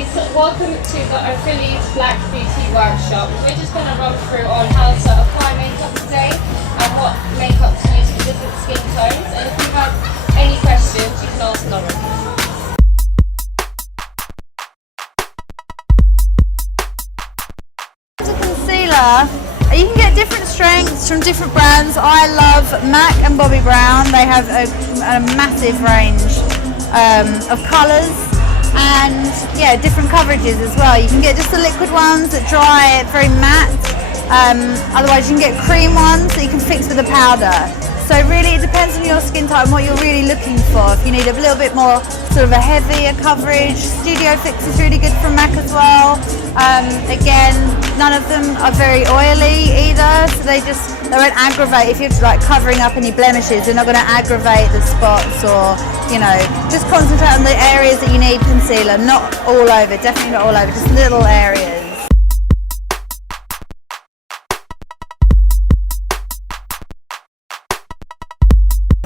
Welcome to the Ofili Black Beauty Workshop. We're just going to run through on how to apply makeup today and what makeup to use for different skin tones. And if you have any questions, you can ask Lauren. Concealer, you can get different strengths from different brands. I love MAC and Bobbi Brown. They have a massive range of colours and different coverages as well. You can get just the liquid ones that dry very matte. Otherwise you can get cream ones that you can fix with a powder. So really it depends on your skin type and what you're really looking for. If you need a little bit more sort of a heavier coverage, Studio Fix is really good from MAC as well. Again, none of them are very oily either, so they won't aggravate. If you're like covering up any blemishes, they're not going to aggravate the spots, or just concentrate on the areas that you need concealer, not all over, definitely not all over, just little areas.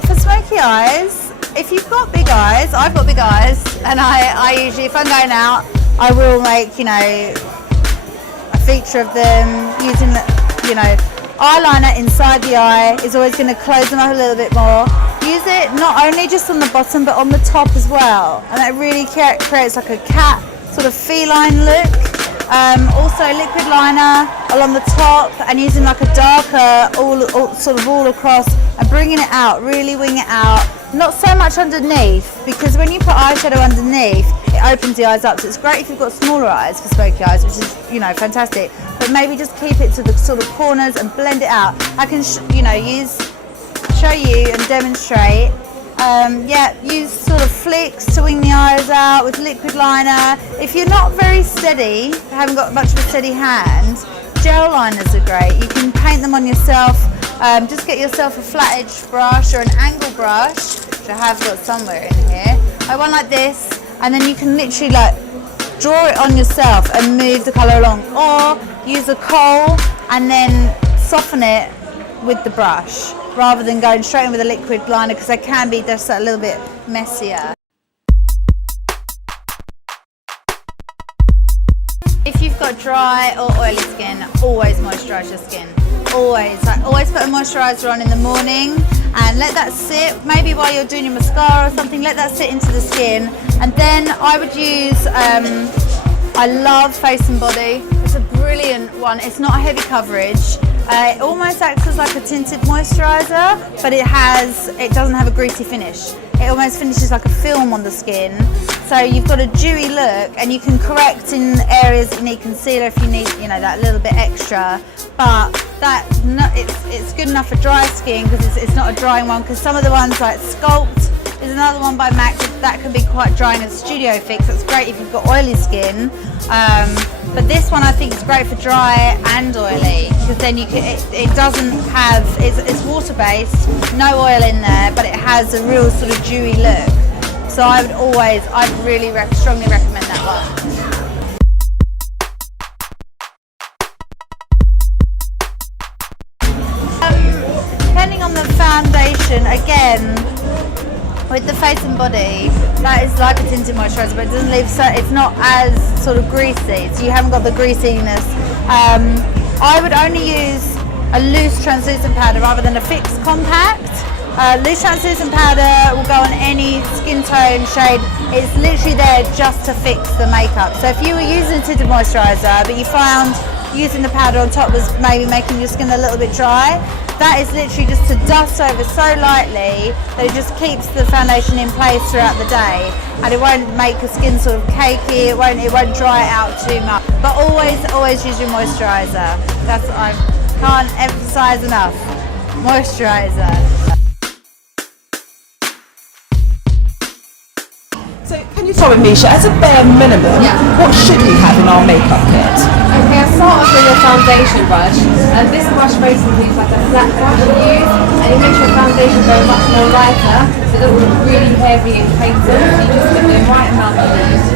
For smoky eyes, if you've got big eyes, I've got big eyes, and I usually, if I'm going out, I will make, a feature of them using the, eyeliner inside the eye is always going to close them up a little bit more. Use it not only just on the bottom, but on the top as well. And that really creates like a cat sort of feline look. Also liquid liner along the top and using like a darker all across and bringing it out, really wing it out. Not so much underneath, because when you put eyeshadow underneath, it opens the eyes up. So it's great if you've got smaller eyes for smoky eyes, which is, fantastic. But maybe just keep it to the sort of corners and blend it out. I can, show you and demonstrate. Use sort of flicks to wing the eyes out with liquid liner. If you're not very steady, haven't got much of a steady hand, gel liners are great. You can paint them on yourself. Just get yourself a flat edge brush or an angle brush, which I have got somewhere in here. I want like this, and then you can literally draw it on yourself and move the colour along, or use a kohl and then soften it with the brush rather than going straight in with a liquid liner, because they can be just a little bit messier. If you've got dry or oily skin, always moisturise your skin. Always put a moisturiser on in the morning and let that sit, maybe while you're doing your mascara or something, let that sit into the skin. And then I would use, I love Face and Body. It's a brilliant one. It's not a heavy coverage. It almost acts as like a tinted moisturiser, but it doesn't have a greasy finish. It almost finishes like a film on the skin. So you've got a dewy look, and you can correct in areas that you need concealer if you need, that little bit extra. But it's good enough for dry skin, because it's not a drying one. Because some of the ones like Sculpt is another one by MAC that can be quite drying as Studio Fix. That's great if you've got oily skin. But this one I think is great for dry and oily, because then it doesn't have, it's water based, no oil in there, but it has a real sort of dewy look. So I'd really strongly recommend that one. Depending on the foundation, again, with the Face and Body, that is like a tinted moisturiser, but it doesn't leave, it's not as sort of greasy, so you haven't got the greasiness. I would only use a loose translucent powder rather than a fixed compact. Loose translucent powder will go on any skin tone shade. It's literally there just to fix the makeup. So if you were using a tinted moisturiser, but you found using the powder on top was maybe making your skin a little bit dry, that is literally just to dust over so lightly that it just keeps the foundation in place throughout the day, and it won't make the skin sort of cakey, it won't dry it out too much. But always use your moisturiser. That's what I can't emphasise enough. Moisturiser. So can you tell me, Misha, as a bare minimum, what should we have in our makeup kit? Okay, I'll start off with a foundation brush. And this brush basically is like a flat brush you use, and it makes your foundation go much more lighter, so it doesn't look really heavy and painted. So you just get the right amount of use.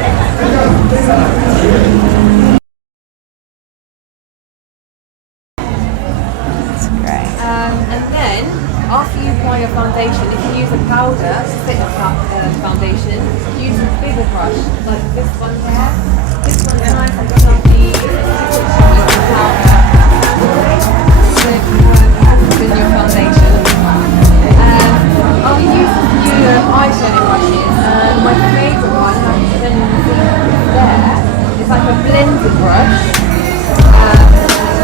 That's great. And then, after you apply your foundation, if you use a powder to set up the foundation, use a bigger brush, like this one here. This one's nice and fluffy. With your foundation. I'll use a few eyeshadow brushes. My favourite one, like there, is like a blended brush.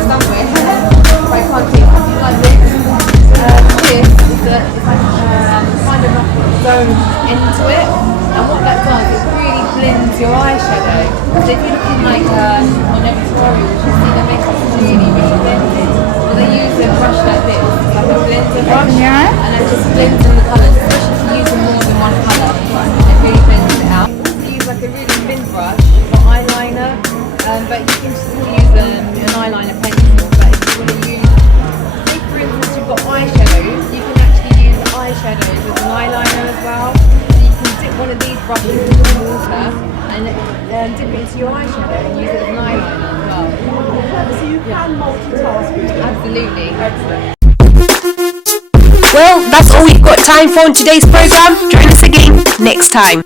Somewhere, but I can't see something like this. This is like kind of zone into it, and what that does is really blends your eyeshadow. So if you're looking like on editorials, you see the makeup is really blended. Well, they use a brush like this, like a blender brush, and it just blends in the colours, especially if you're using more than one colour. It really blends it out. You use like a really thin brush for eyeliner, but you can still use an eyeliner pencil. But if you want to use, say for instance you've got eyeshadows, you can actually use eyeshadows with an eyeliner as well. So you can dip one of these brushes into water and dip it into your eyeshadow and use it as an eyeliner as well. So you can multitask. Absolutely. Well, that's all we've got time for in today's programme. Join us again next time.